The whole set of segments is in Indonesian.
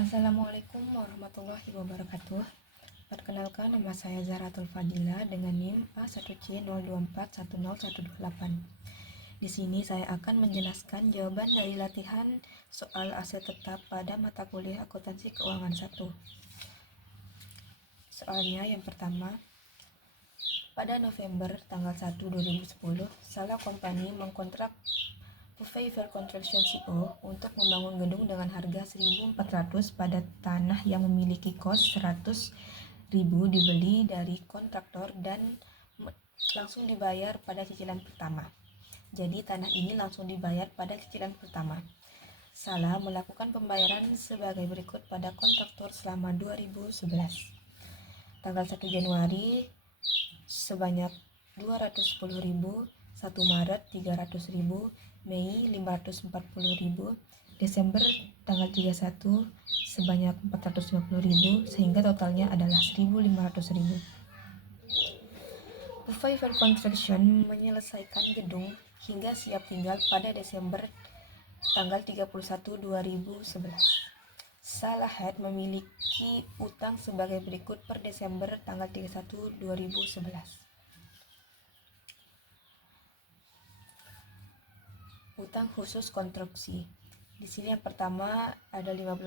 Assalamualaikum warahmatullahi wabarakatuh. Perkenalkan, nama saya Zahratul Fadila dengan NIM A1C02410128. Di sini saya akan menjelaskan jawaban dari latihan soal aset tetap pada mata kuliah Akuntansi Keuangan 1. Soalnya yang pertama, pada November tanggal 1 2010, Salah Company mengkontrak Pfeiffer Construction Co. untuk membangun gedung dengan harga 1.400 pada tanah yang memiliki kos 100.000 dibeli dari kontraktor dan langsung dibayar pada cicilan pertama. Jadi tanah ini langsung dibayar pada cicilan pertama. Salah melakukan pembayaran sebagai berikut pada kontraktor selama 2011. Tanggal 1 Januari sebanyak 210.000, 1 Maret 300.000, Mei 540.000, Desember tanggal 31 sebanyak 450.000, sehingga totalnya adalah 1.500.000. Pfeiffer Construction menyelesaikan gedung hingga siap tinggal pada Desember tanggal 31 2011. Salah Head memiliki utang sebagai berikut per Desember tanggal 31 2011. Utang khusus konstruksi. Di sini yang pertama ada 15%,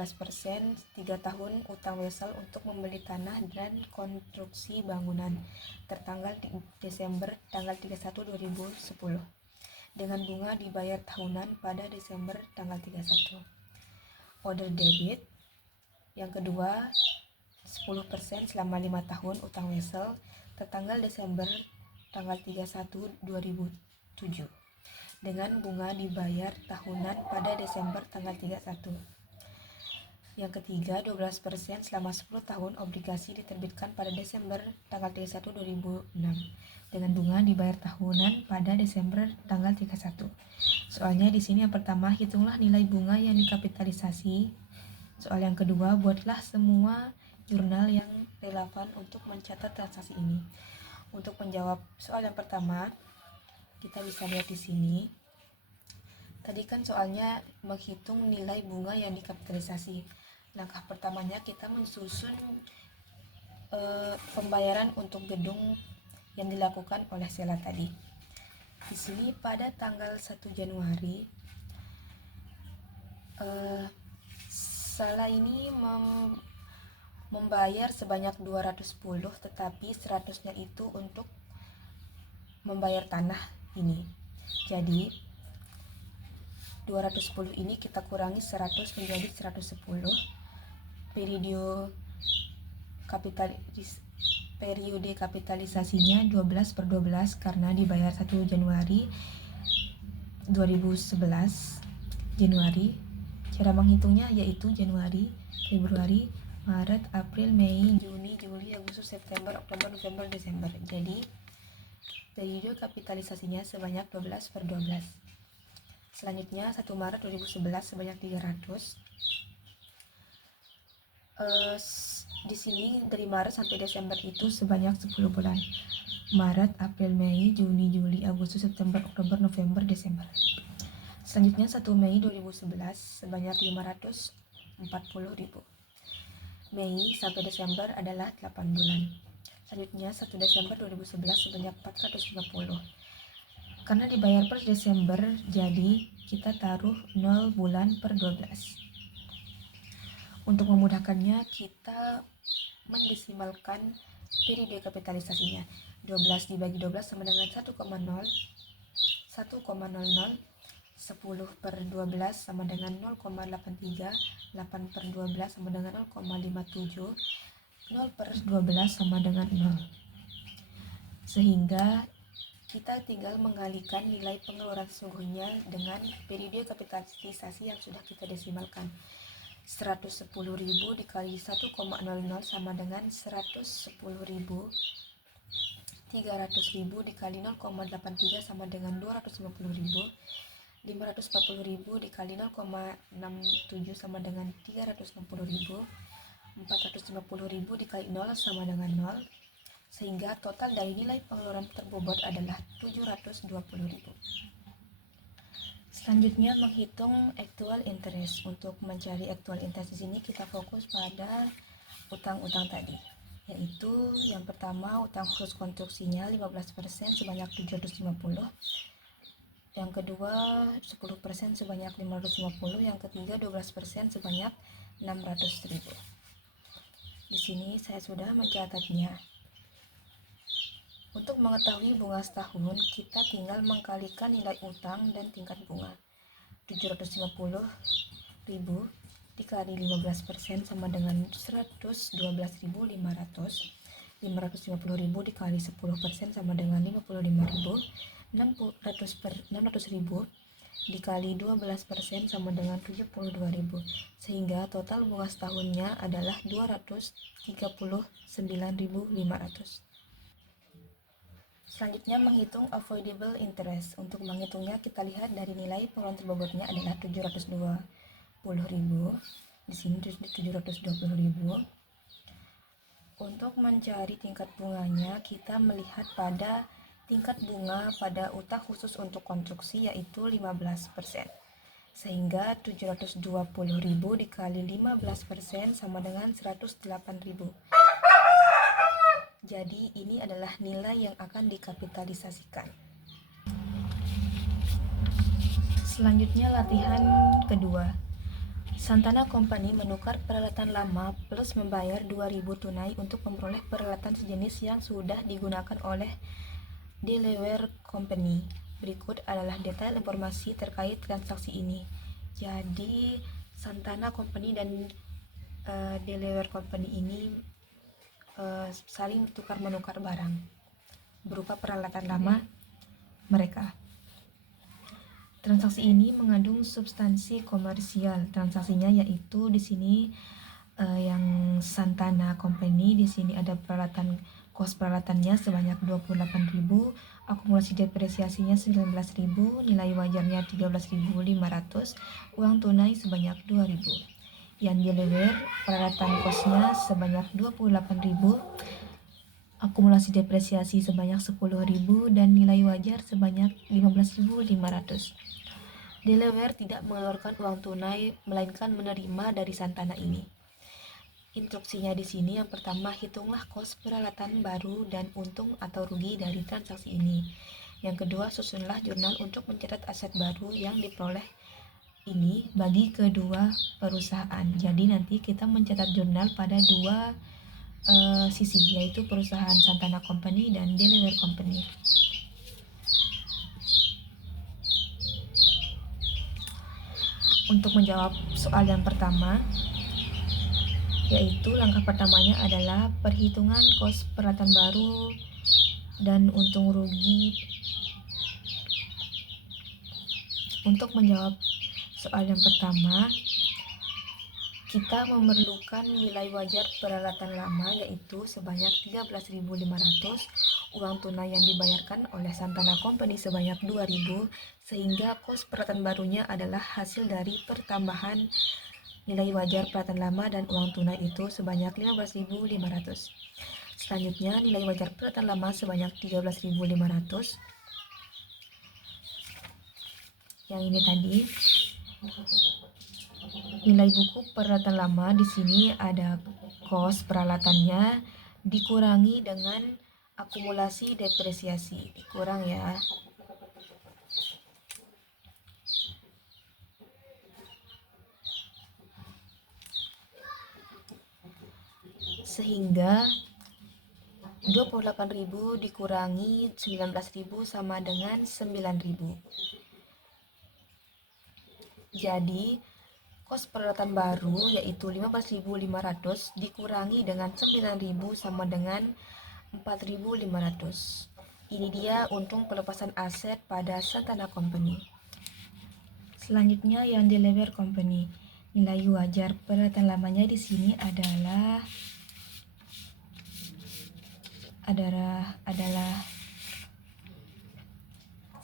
3 tahun utang wesel untuk membeli tanah dan konstruksi bangunan tertanggal Desember tanggal 31 2010 dengan bunga dibayar tahunan pada Desember tanggal 31. Order debit. Yang kedua 10% selama 5 tahun utang wesel tertanggal Desember tanggal 31 2007 dengan bunga dibayar tahunan pada Desember tanggal 31. Yang ketiga 12% selama 10 tahun obligasi diterbitkan pada Desember tanggal 31 2006 dengan bunga dibayar tahunan pada Desember tanggal 31. Soalnya di sini yang pertama, hitunglah nilai bunga yang dikapitalisasi. Soal yang kedua, buatlah semua jurnal yang relevan untuk mencatat transaksi ini. Untuk menjawab soal yang pertama, kita bisa lihat di sini. Tadi kan soalnya menghitung nilai bunga yang dikapitalisasi. Langkah pertamanya kita mensusun pembayaran untuk gedung yang dilakukan oleh Sela tadi. Di sini pada tanggal 1 Januari Salah ini membayar sebanyak 210, tetapi 100-nya itu untuk membayar tanah ini. Jadi 210 ini kita kurangi 100 menjadi 110. Periode kapitalisasinya 12/12 karena dibayar 1 Januari 2011. Cara menghitungnya yaitu Januari, Februari, Maret, April, Mei, Juni, Juli, Agustus, September, Oktober, November, Desember. Jadi periode kapitalisasinya sebanyak 12/12. Selanjutnya 1 Maret 2011 sebanyak 300. Di sini dari Maret sampai Desember itu sebanyak 10 bulan. Maret, April, Mei, Juni, Juli, Agustus, September, Oktober, November, Desember. Selanjutnya 1 Mei 2011 sebanyak 540.000. Mei sampai Desember adalah 8 bulan. Selanjutnya 1 Desember 2011 sebanyak 450. Karena dibayar per Desember, jadi kita taruh 0 bulan per 12. Untuk memudahkannya, kita mendesimalkan periode kapitalisasinya. 12 dibagi 12 sama dengan 1,0. 10/12 sama dengan 0,83. 8/12 sama dengan 0,57. 0/12 sama dengan 0. Sehingga kita tinggal menggalikan nilai pengeluaran sesungguhnya dengan periode kapitalisasi yang sudah kita desimalkan. 110.000 dikali 1,00 sama dengan 110.000. 300.000 dikali 0,83 sama dengan 250.000. 540.000 dikali 0,67 sama dengan 360.000. 450.000 dikali 0 sama dengan 0. Sehingga total dari nilai pengeluaran terbobot adalah 720.000. Selanjutnya menghitung actual interest. Untuk mencari actual interest di sini kita fokus pada utang-utang tadi, yaitu yang pertama utang khusus konstruksinya 15% sebanyak 750, yang kedua 10% sebanyak 550, yang ketiga 12% sebanyak 600.000. Di sini saya sudah mencatatnya. Untuk mengetahui bunga setahun, kita tinggal mengkalikan nilai utang dan tingkat bunga. 750.000 dikali 15% sama dengan 112.500. 550.000 dikali 10% sama dengan 55.000. 600.000 dikali 12% sama dengan 72.000, sehingga total bunga setahunnya adalah 239.500. Selanjutnya menghitung avoidable interest. Untuk menghitungnya kita lihat dari nilai pengeluaran terbobotnya adalah 720.000. Di sini 720.000. Untuk mencari tingkat bunganya kita melihat pada tingkat bunga pada utang khusus untuk konstruksi yaitu 15%. Sehingga 720.000 dikali 15% sama dengan 108.000. Jadi ini adalah nilai yang akan dikapitalisasikan. Selanjutnya latihan kedua. Santana Company menukar peralatan lama plus membayar 2.000 tunai untuk memperoleh peralatan sejenis yang sudah digunakan oleh Delaware Company. Berikut adalah detail informasi terkait transaksi ini. Jadi Santana Company dan Delaware Company ini saling tukar-menukar barang berupa peralatan lama mereka. Transaksi ini mengandung substansi komersial. Transaksinya yaitu di sini yang Santana Company, di sini ada peralatan, kos peralatannya sebanyak 28.000, akumulasi depresiasinya 19.000, nilai wajarnya 13.500, uang tunai sebanyak 2.000. Yang Delaware peralatan kosnya sebanyak 28.000, akumulasi depresiasi sebanyak 10.000, dan nilai wajar sebanyak 15.500. Delaware tidak mengeluarkan uang tunai melainkan menerima dari Santana ini. Instruksinya di sini yang pertama, hitunglah kos peralatan baru dan untung atau rugi dari transaksi ini. Yang kedua, susunlah jurnal untuk mencatat aset baru yang diperoleh ini bagi kedua perusahaan. Jadi nanti kita mencatat jurnal pada dua sisi, yaitu perusahaan Santana Company dan Delaware Company. Untuk menjawab soal yang pertama, yaitu langkah pertamanya adalah perhitungan kos peralatan baru dan untung rugi. Untuk menjawab soal yang pertama, kita memerlukan nilai wajar peralatan lama yaitu sebanyak 13.500, uang tunai yang dibayarkan oleh Santana Company sebanyak 2.000, sehingga kos peralatan barunya adalah hasil dari pertambahan nilai wajar peralatan lama dan uang tunai itu sebanyak 15.500. Selanjutnya nilai wajar peralatan lama sebanyak 13.500. Yang ini tadi. Nilai buku peralatan lama di sini ada kos peralatannya dikurangi dengan akumulasi depresiasi. Dikurang ya. Sehingga 28.000 dikurangi 19.000 sama dengan 9.000. Jadi kos peralatan baru yaitu 15.500 dikurangi dengan 9.000 sama dengan 4.500. Ini dia untung pelepasan aset pada Santana Company. Selanjutnya yang Delaware Company. Nilai wajar peralatan lamanya di sini adalah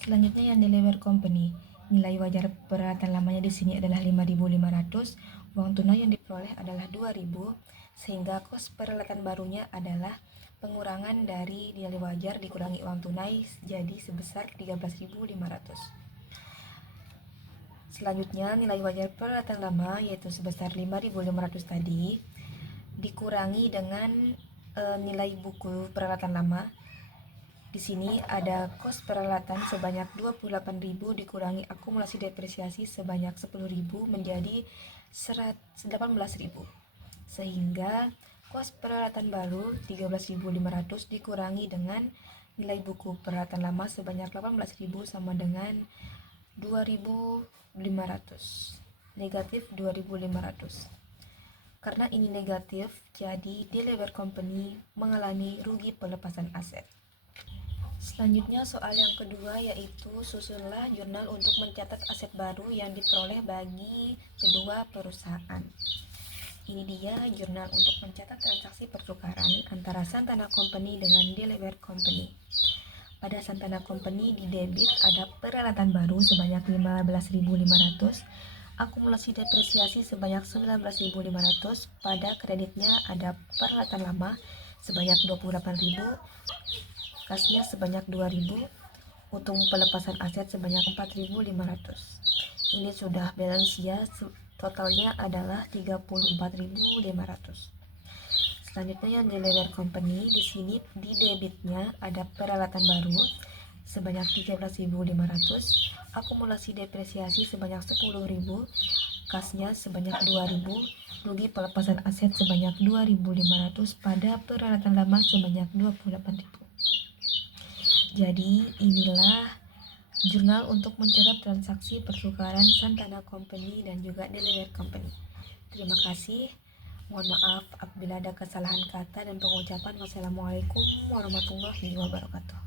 selanjutnya yang Delaware Company. Nilai wajar peralatan lamanya di sini adalah 5.500, uang tunai yang diperoleh adalah 2.000, sehingga kos peralatan barunya adalah pengurangan dari nilai wajar dikurangi uang tunai jadi sebesar 13.500. Selanjutnya, nilai wajar peralatan lama yaitu sebesar 5.500 tadi dikurangi dengan nilai buku peralatan lama. Di sini ada kos peralatan sebanyak 28.000 dikurangi akumulasi depresiasi sebanyak 10.000 menjadi 18.000. Sehingga kos peralatan baru 13.500 dikurangi dengan nilai buku peralatan lama sebanyak 18.000 sama dengan 2.500. Negatif 2.500. Karena ini negatif, jadi Delaware Company mengalami rugi pelepasan aset. Selanjutnya soal yang kedua yaitu susunlah jurnal untuk mencatat aset baru yang diperoleh bagi kedua perusahaan. Ini dia jurnal untuk mencatat transaksi pertukaran antara Santana Company dengan Delaware Company. Pada Santana Company di debit ada peralatan baru sebanyak 15.500, akumulasi depresiasi sebanyak 19.500, pada kreditnya ada peralatan lama sebanyak 28.000, kasnya sebanyak 2.000, untung pelepasan aset sebanyak 4.500. Ini sudah balance ya, totalnya adalah 34.500. Selanjutnya yang Delaware Company, di sini di debitnya ada peralatan baru sebanyak 13.500, akumulasi depresiasi sebanyak 10.000, kasnya sebanyak 2.000, rugi pelepasan aset sebanyak 2.500, pada peralatan lama sebanyak 28.000. Jadi inilah jurnal untuk mencatat transaksi pertukaran Santana Company dan juga Delaware Company. Terima kasih. Mohon maaf apabila ada kesalahan kata dan pengucapan. Wassalamualaikum warahmatullahi wabarakatuh.